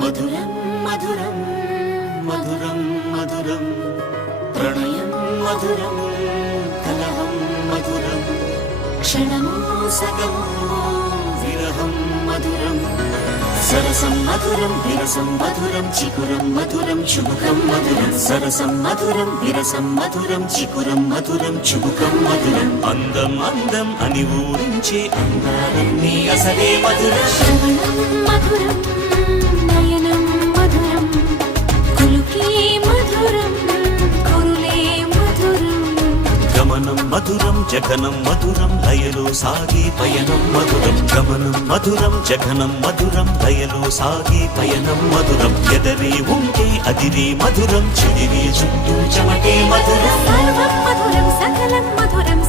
మధురం మధురం మధురం మధురం ప్రణయం మధురం కలహం మధురం క్షణమో సగమో విరహం మధురం సరసం మధురం విరసం మధురం చికురం మధురం చుబుకం మధురం సరసం మధురం విరసం మధురం చికురం మధురం చుబుకం మధురం అందం అందం అని ఊరించే అందాలన్నీ అసలే మధురం శ్రవణం మధురం నయనం మధురం కులుకే మధురం కురులే మధురం గమనం మధురం జగనం మధురం లయలో సాగే పయనం మధురం గమనం మధురం జగనం మధురం లయలో సాగే పయనం మధురం ఎదరే ఉంటే అదిరే మధురం చెదిరే చుట్టూ చెమటే మధురం సర్వం మధురం సకలం మధురం